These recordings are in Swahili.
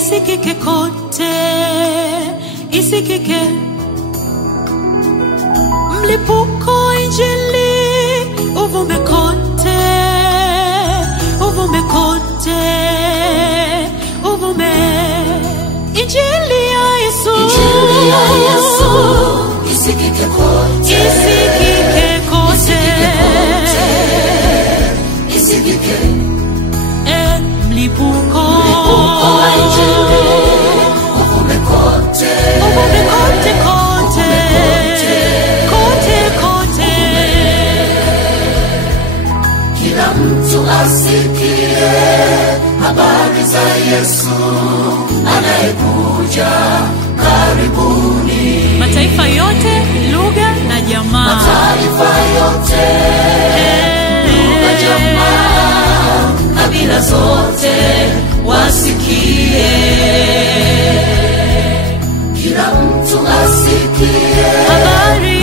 isikike kote, isikike. Mlipuko injili uvume kote, uvume kote, uvume. Injili ya Yesu, injili ya Yesu, isikike kote, isikike kote, isikike. Mlipuko wa injili uvume kote, uvume kote, kote, kote, kote. Kila mtu asikie habari za Yesu anayekuja karibuni. Mataifa yote, lugha na jamaa, mataifa yote, lugha jamaa, kabila zote wasikie. Kila mtu asikie habari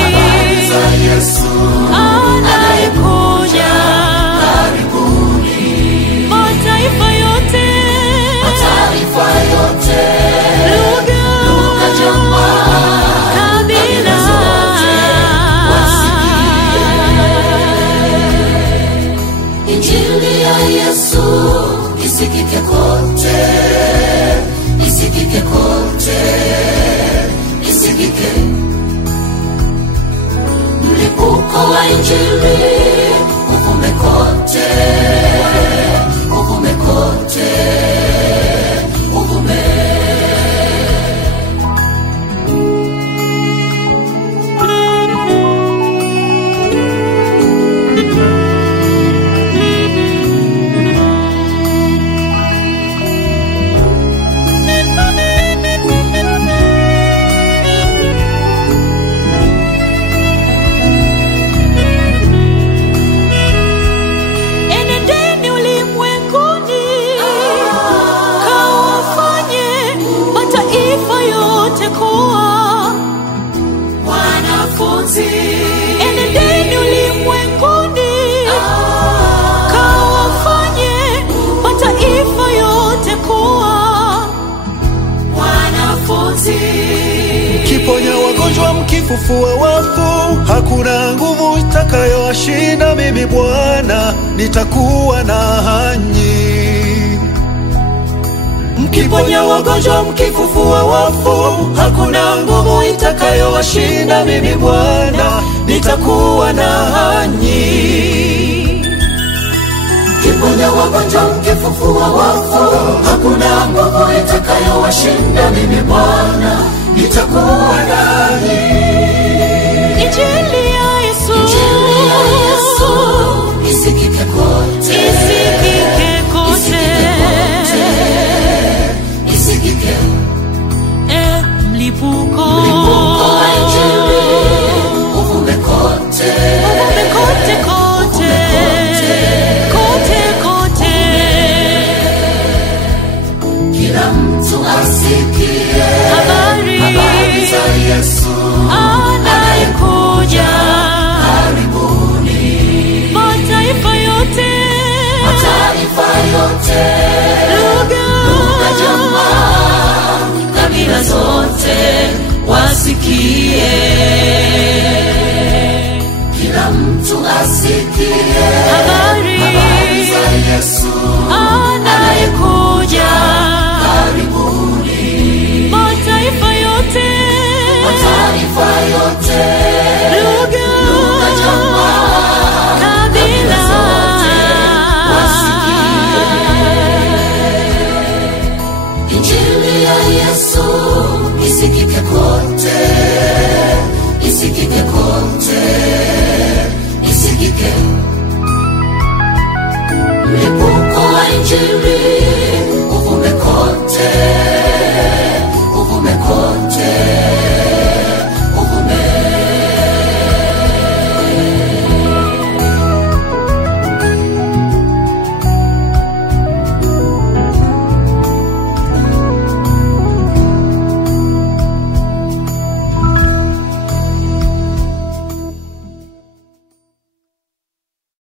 za Yesu anayekuja karibuni. Mataifa yote, lugha jamaa, kabila zote wasikie. Injili ya Yesu isikike kote, isikike kote, isikike. Mlipuko wa injili uvume kote, uvume kote, uvume. enendeni ulimwenguni, kawafanye mataifa yote kuwa Wanafunzi, enendeni ulimwenguni, kawafanye mataifa yote kuwa wanafunzi. Mkiponya wagonjwa, mkifufua wafu, hakuna nguvu itakayowashinda. Mimi Bwana nitakuwa nanyi. Mkiponya wagonjwa, mkifufua wafu, hakuna nguvu itakayowashinda. Mimi Bwana nitakuwa nanyi. Mkiponya wagonjwa, mkifufua wafu, hakuna nguvu itakayowashinda. Mimi Bwana nitakuwa nanyi. Injili ya Yesu, Injili ya Yesu isikike kote, isikike kote, isikike. mlipuko wa injili uvume kote, uvume kote, kote, kote, kote. kila mtu asikie habari za Yesu anayekuja karibuni. mataifa yote, lugha jamaa, kabila zote wasikie. Kila mtu asikie habari za Yesu anayekuja karibuni. mataifa yote, lugha jamaa, kabila zote wasikie. Injili ya Yesu isikike kote, isikike kote, isikike. Mlipuko wa injili